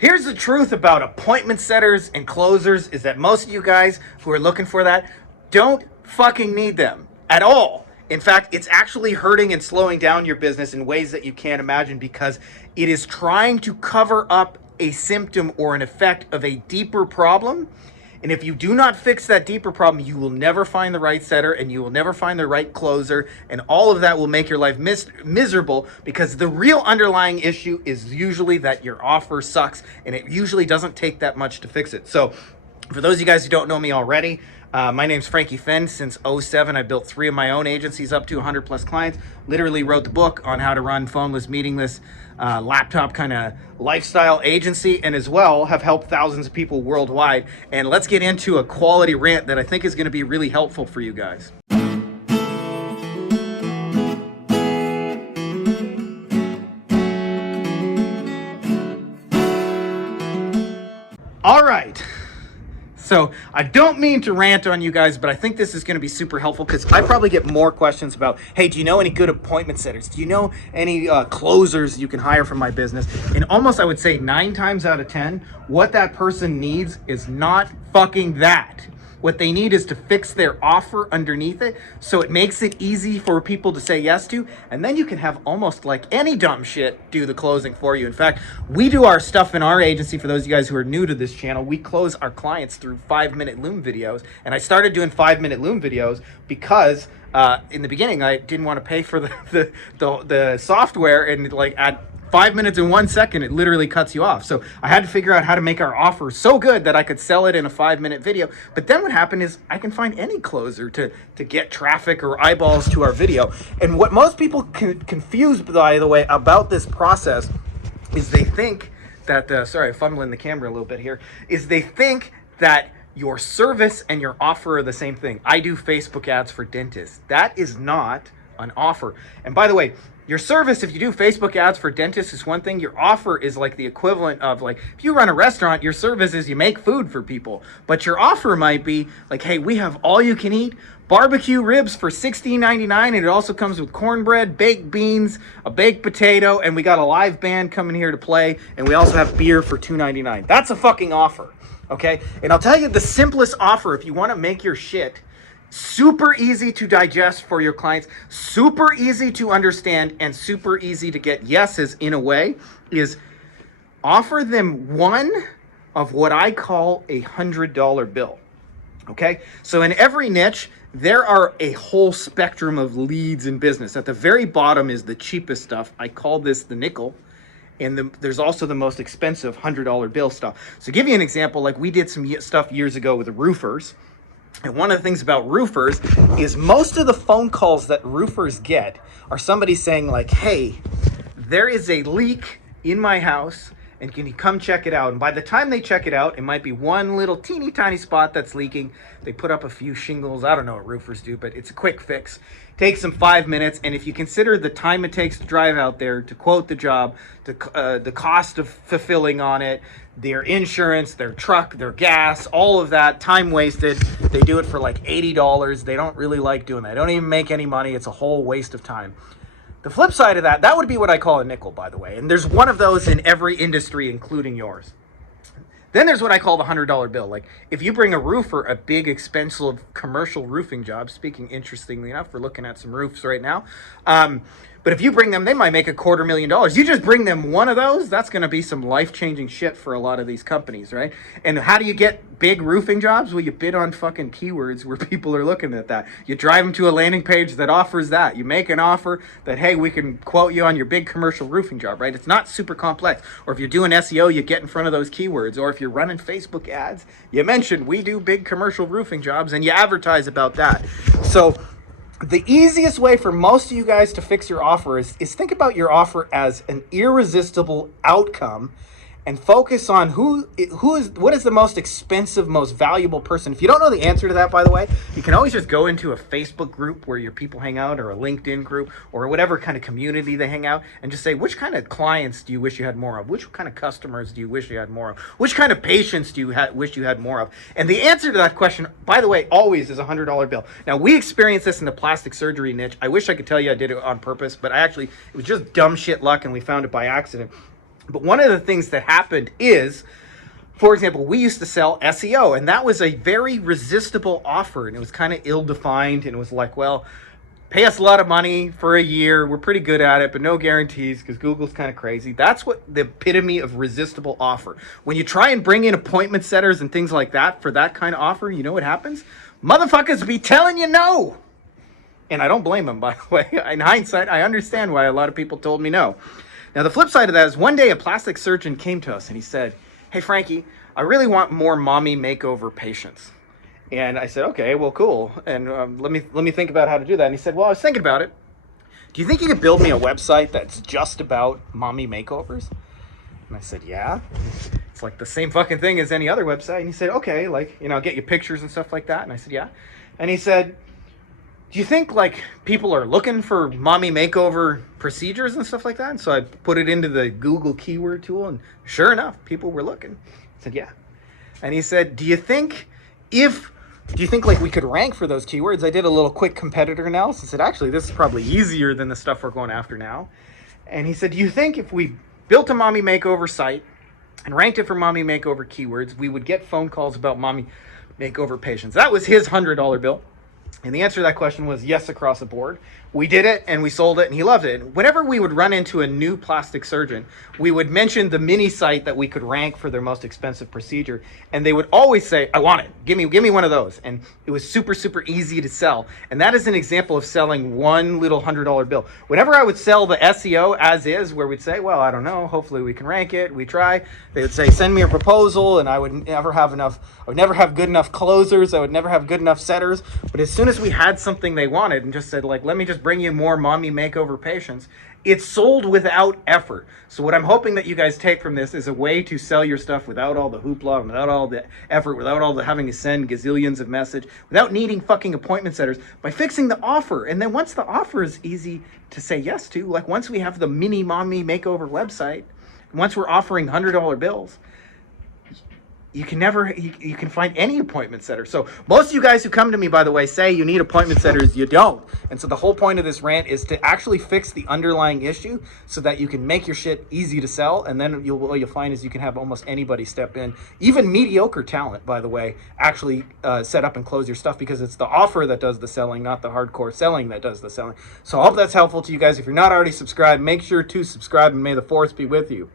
Here's the truth about appointment setters and closers is that most of you guys who are looking for that don't fucking need them at all. In fact, it's actually hurting and slowing down your business in ways that you can't imagine because it is trying to cover up a symptom or an effect of a deeper problem. And if you do not fix that deeper problem, you will never find the right setter and you will never find the right closer. And all of that will make your life miserable because the real underlying issue is usually that your offer sucks and it usually doesn't take that much to fix it. So for those of you guys who don't know me already, my name's Frankie Fenn. Since 07, I built 3 of my own agencies up to 100 plus clients. Literally wrote the book on how to run phoneless, meetingless, laptop kind of lifestyle agency, and as well have helped thousands of people worldwide. And let's get into a quality rant that I think is going to be really helpful for you guys. All right. So I don't mean to rant on you guys, but I think this is going to be super helpful because I probably get more questions about, hey, do you know any good appointment setters? Do you know any closers you can hire from my business? And almost I would say 9 times out of 10, what that person needs is not fucking that. What they need is to fix their offer underneath it so it makes it easy for people to say yes to, and then you can have almost like any dumb shit do the closing for you. In fact, we do our stuff in our agency. For those of you guys who are new to this channel, we close our clients through 5-minute Loom videos, and I started doing 5-minute Loom videos because in the beginning I didn't want to pay for the software, and like at 5 minutes and 1 second, it literally cuts you off. So I had to figure out how to make our offer so good that I could sell it in a 5-minute video. But then what happened is I can find any closer to get traffic or eyeballs to our video. And what most people confuse, by the way, about this process is they think that, sorry, I'm fumbling the camera a little bit here, is they think that your service and your offer are the same thing. I do Facebook ads for dentists. That is not an offer. And by the way, your service, if you do Facebook ads for dentists, is one thing. Your offer is like the equivalent of, like, if you run a restaurant, your service is you make food for people. But your offer might be like, hey, we have all you can eat barbecue ribs for $16.99, and it also comes with cornbread, baked beans, a baked potato, and we got a live band coming here to play, and we also have beer for $2.99. That's a fucking offer, okay? And I'll tell you the simplest offer if you want to make your shit super easy to digest for your clients, super easy to understand, and super easy to get yeses in a way, is offer them one of what I call a $100 bill. Okay? So in every niche, there are a whole spectrum of leads in business. At the very bottom is the cheapest stuff. I call this the nickel. And there's also the most expensive $100 bill stuff. So to give you an example, like we did some stuff years ago with roofers. And one of the things about roofers is most of the phone calls that roofers get are somebody saying like, hey, there is a leak in my house and can you come check it out? And by the time they check it out, it might be one little teeny tiny spot that's leaking. They put up a few shingles. I don't know what roofers do, but it's a quick fix. Takes them 5 minutes. And if you consider the time it takes to drive out there, to quote the job, the cost of fulfilling on it, their insurance, their truck, their gas, all of that, time wasted. They do it for like $80. They don't really like doing that. They don't even make any money. It's a whole waste of time. The flip side of that would be what I call a nickel, by the way. And there's one of those in every industry, including yours. Then there's what I call the $100 bill. Like if you bring a roofer a big, expensive commercial roofing job, speaking interestingly enough, we're looking at some roofs right now. But if you bring them, they might make $250,000. You just bring them one of those, that's going to be some life-changing shit for a lot of these companies, right? And how do you get big roofing jobs? Well, you bid on fucking keywords where people are looking at that. You drive them to a landing page that offers that. You make an offer that, hey, we can quote you on your big commercial roofing job, right? It's not super complex. Or if you're doing SEO, you get in front of those keywords. Or if you're running Facebook ads, you mention we do big commercial roofing jobs and you advertise about that. So the easiest way for most of you guys to fix your offer is think about your offer as an irresistible outcome and focus on what is the most expensive, most valuable person. If you don't know the answer to that, by the way, you can always just go into a Facebook group where your people hang out, or a LinkedIn group, or whatever kind of community they hang out, and just say, which kind of clients do you wish you had more of? Which kind of customers do you wish you had more of? Which kind of patients do you wish you had more of? And the answer to that question, by the way, always is a $100 bill. Now, we experienced this in the plastic surgery niche. I wish I could tell you I did it on purpose, but it was just dumb shit luck, and we found it by accident. But one of the things that happened is, for example, we used to sell SEO, and that was a very resistible offer, and it was kind of ill-defined, and it was like, well, pay us a lot of money for a year, we're pretty good at it, but no guarantees because Google's kind of crazy. That's what the epitome of resistible offer. When you try and bring in appointment setters and things like that for that kind of offer, you know what happens? Motherfuckers be telling you no. And I don't blame them, by the way. In hindsight, I understand why a lot of people told me no. Now, the flip side of that is one day a plastic surgeon came to us and he said, hey, Frankie, I really want more mommy makeover patients. And I said, okay, well, cool. And let me think about how to do that. And he said, well, I was thinking about it. Do you think you could build me a website that's just about mommy makeovers? And I said, yeah. It's like the same fucking thing as any other website. And he said, okay, like, you know, I'll get you pictures and stuff like that. And I said, yeah. And he said, do you think like people are looking for mommy makeover procedures and stuff like that? And so I put it into the Google keyword tool, and sure enough, people were looking. I said, yeah. And he said, do you think like we could rank for those keywords? I did a little quick competitor analysis. I said, actually, this is probably easier than the stuff we're going after now. And he said, do you think if we built a mommy makeover site and ranked it for mommy makeover keywords, we would get phone calls about mommy makeover patients? That was his $100 bill. And the answer to that question was yes across the board. We did it and we sold it and he loved it. And whenever we would run into a new plastic surgeon, we would mention the mini site that we could rank for their most expensive procedure. And they would always say, I want it. Give me one of those. And it was super, super easy to sell. And that is an example of selling one little $100 bill. Whenever I would sell the SEO as is, where we'd say, well, I don't know, hopefully we can rank it. We try. They would say, send me a proposal. And I would never have good enough closers. I would never have good enough setters. But as soon as we had something they wanted and just said, like, let me just bring you more mommy makeover patients, it's sold without effort. So what I'm hoping that you guys take from this is a way to sell your stuff without all the hoopla, without all the effort, without all the having to send gazillions of messages, without needing fucking appointment setters, by fixing the offer. And then once the offer is easy to say yes to, like once we have the mini mommy makeover website, once we're offering $100 bills, you can find any appointment setter. So most of you guys who come to me, by the way, say you need appointment setters. You don't. And so the whole point of this rant is to actually fix the underlying issue so that you can make your shit easy to sell. And then what you'll find is you can have almost anybody step in, even mediocre talent, by the way, actually set up and close your stuff, because it's the offer that does the selling, not the hardcore selling that does the selling. So I hope that's helpful to you guys. If you're not already subscribed, make sure to subscribe, and may the force be with you.